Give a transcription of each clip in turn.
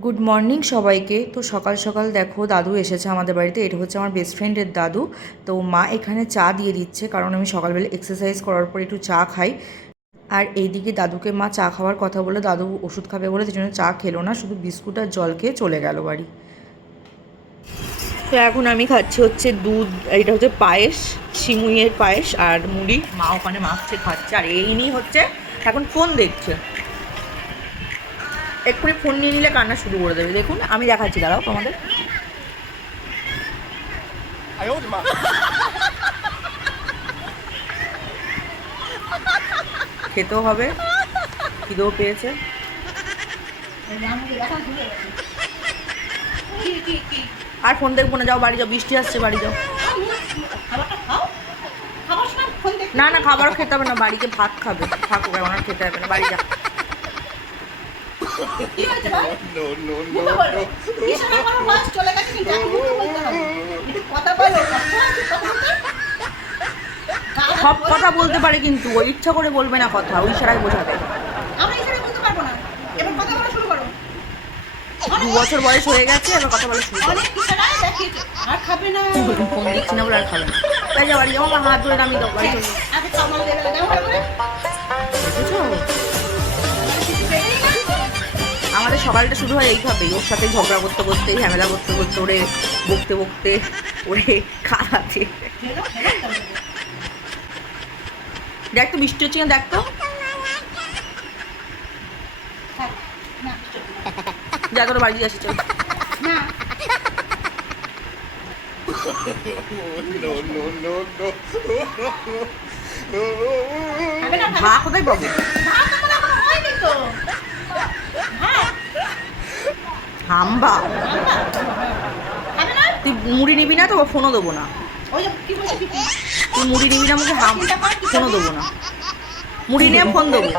Good morning সবাইকে। তো সকাল সকাল দেখো দাদু এসেছে আমাদের বাড়িতে। এটা হচ্ছে আমার বেস্ট ফ্রেন্ডের দাদু। তো মা এখানে চা দিয়ে দিচ্ছে, কারণ আমি সকালবেলা এক্সারসাইজ করার পর একটু চা খাই। আর এইদিকে দাদুকে মা চা খাওয়ার কথা বলে, দাদু ওষুধ খাবে বলে সেই জন্য চা খেলো না, শুধু বিস্কুট আর জল খেয়ে চলে গেল বাড়ি। তো এখন আমি খাচ্ছি হচ্ছে দুধ, এটা হচ্ছে পায়েস, সিমুইয়ের পায়েস আর মুড়ি। মা ওখানে মাখছে খাচ্ছে, আর এই নিয়ে হচ্ছে এখন ফোন দেখছে। এক্ষুনি ফোন নিয়ে নিলে কান্না শুরু করে দেবে। দেখুন আমি দেখাচ্ছি, দাঁড়াও তোমাদের। খেতেও হবে, খিদেও পেয়েছে। আর ফোন দেখবো না, যাও বাড়ি যাও, বৃষ্টি আসছে, বাড়ি যাও। না না, খাবার খেতে হবে না, বাড়িতে ভাত খাবে, থাকো, এখন আর খেতে হবে না, বাড়ি যা। সব কথা বলতে পারে, কিন্তু ওই ইচ্ছা করে বলবে না কথা, ওই ইশারায় বোঝাবে। 2 বছর বয়স হয়ে গেছে, এবার কথা বলা শুরু করে। ফোন দিচ্ছি না বলে আর খাবে না। তাই যা, বাড়ি যাও, আমার হাত ধরে নামিয়ে দাও, বাড়ি চলো। বুঝেছো? আমাদের সকালটা শুরু হয় এইভাবেই, ওর সাথে ঝগড়া করতে করতে, ঝামেলা করতে করতে, ওরে বকতে বকতে, ওরে খাওয়াতে। দেখ তো বৃষ্টি হচ্ছে না, দেখ তো। যা তোর বাড়ি আসি, চল। ভা কোথায় পাবো? হাম্বা, তুই মুড়ি নিবি না তো ফোনও দেবো না। তুই মুড়ি নিবি না, আমাকে ফোনও দেবো না। মুড়ি নিয়ে ফোন দেবো।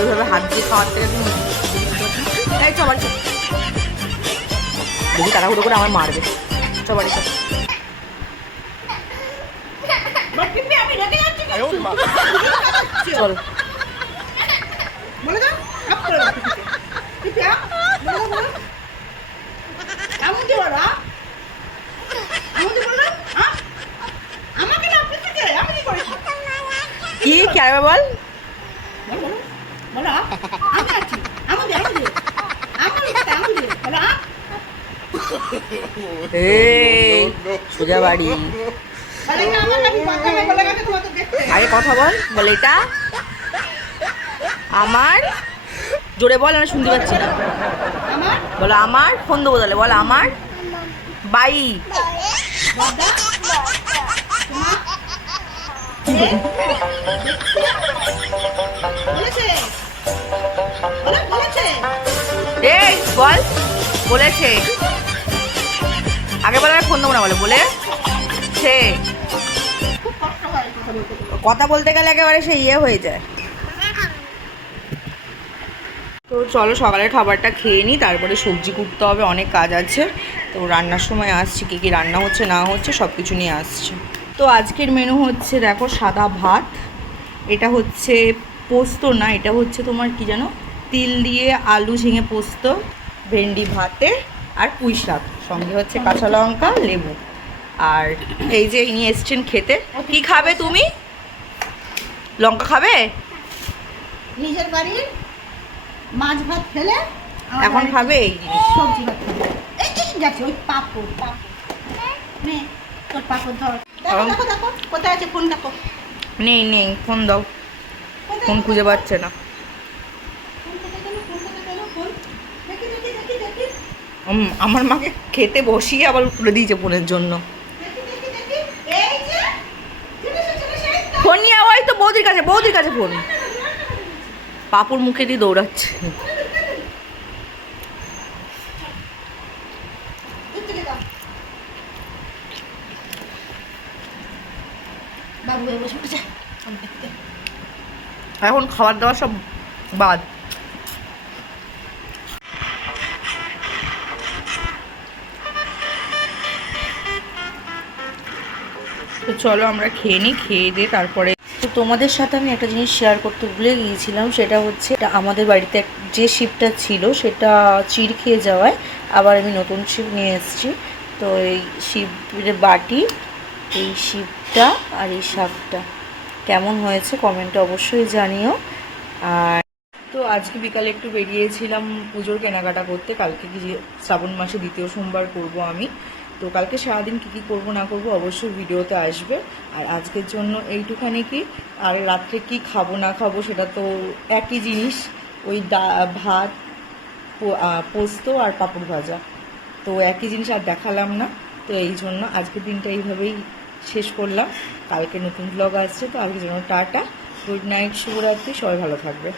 ওইভাবে হাত দিয়ে খাওয়ার থেকে তুমি এই চ বাড়ি, দেখি তাড়াহুড়ো করে আমার মারবে। চ বাড়ি, চ। চল। কি ক্যারবে বল? সোজা বাড়ি, আগে কথা বল। বলে এটা আমার, জোরে বল, আমি শুনতে পাচ্ছি না। বলো আমার, ফোন দেবো তাহলে। বল আমার বাইক। এই বল, বলেছে। আগে বলে ফোন দেবো না, বলে বলেছে। কথা বলতে গেলে একেবারে সে ইয়ে হয়ে যায়। তো চলো সকালের খাবারটা খেয়ে নিই, তারপরে সবজি কুটতে হবে, অনেক কাজ আছে। তো রান্নার সময় আসছি, কী কী রান্না হচ্ছে না হচ্ছে সব কিছু নিয়ে আসছে। তো আজকের মেনু হচ্ছে দেখো, সাদা ভাত, এটা হচ্ছে পোস্ত না, এটা হচ্ছে তোমার কি জানো, তিল দিয়ে আলু ঝিঙে পোস্ত, ভেন্ডি ভাতে, আর পুঁই শাক, সঙ্গে হচ্ছে কাঁচা লঙ্কা লেবু। আর এই যে ইনি এসছেন খেতে। কি খাবে তুমি? লঙ্কা খাবে? নিজের বাড়ির মাছ ভাত খেলে এখন খাবে এই জিনিস, সবজি ভাত খেলে। এই যাচ্ছে ওই পাপড়, নে তোর পাপড় ধর। দেখো দেখো দেখো কোথায় আছে, ফোন দেখো। নেই নেই, ফোন দাও। ফোন খুঁজে পাচ্ছে না। আমার মাকে খেতে বসিয়ে আবার তুলে দিয়েছে ফোনের জন্য। ফোন নিয়ে ওই তো বৌদির কাছে, বৌদির কাছে ফোন। পাপুর মুখে দিয়ে দৌড়াচ্ছে। এখন খাবার দাবার সব বাদ। তো চলো আমরা খেয়ে নিই, খেয়ে দিয়ে তারপরে তো তোমাদের সাথে আমি একটা জিনিস শেয়ার করতে ভুলে গিয়েছিলাম, সেটা হচ্ছে আমাদের বাড়িতে যে শিপটা ছিল সেটা চিড় খেয়ে যাওয়ায় আবার আমি নতুন শিপ নিয়ে এসেছি। তো এই শিপের বাটি, এই শিপটা আর এই শাকটা কেমন হয়েছে কমেন্টে অবশ্যই জানিও। আর তো আজকে বিকালে একটু বেরিয়েছিলাম পুজোর কেনাকাটা করতে, কালকে কি শ্রাবণ মাসে দ্বিতীয় সোমবার করব আমি। তো কালকে সারাদিন কী কী করবো না করবো অবশ্যই ভিডিওতে আসবে। আর আজকের জন্য এইটুখানি কি, আর রাত্রে কি খাবো না খাবো সেটা তো একই জিনিস, ওই ভাত, পোস্ত আর পাঁপড় ভাজা, তো একই জিনিস আর দেখালাম না। তো এই জন্য আজকের দিনটা এইভাবেই শেষ করলাম। কালকে নতুন ব্লগ আসছে, তো আজকের জন্য টাটা, গুড নাইট, শুভরাত্রি, সবাই ভালো থাকবে।